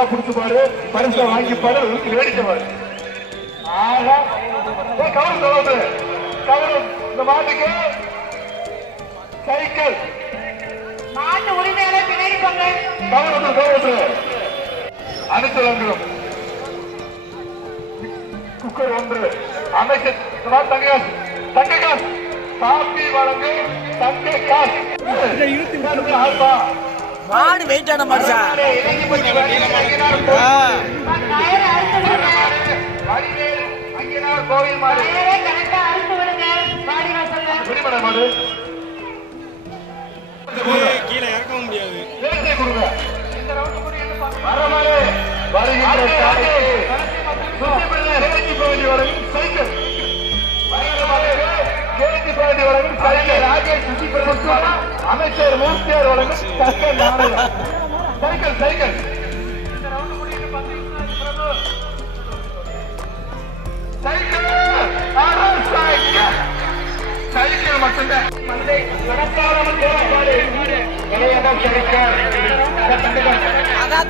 பரிசா புடிச்சுப்பாரு, பரிசா வாங்கிப்பாரு, வேடிக்கைப்பாரு. ஆகா கவனம் சொல்லுது, கவனம். இந்த மாட்டுக்கு சைக்கிள் மாட்டு உரிமையாளர் பின்னாடி போங்க. கவனம் அனைத்து வழங்குகிறோம். குக்கர் ஒன்று அமைச்சர் தங்ககாஸ் காப்பி வழங்கு தங்ககாஸ். மாடு வெயிட்டான மாடு சார். கோவில் மாடு மாடு கீழே இறக்க முடியாது. அமைச்சர் மூர்த்தியார் வழங்கும் சைக்கிள் சைக்கிள் சைக்கிள் மட்டும்தான். அதான்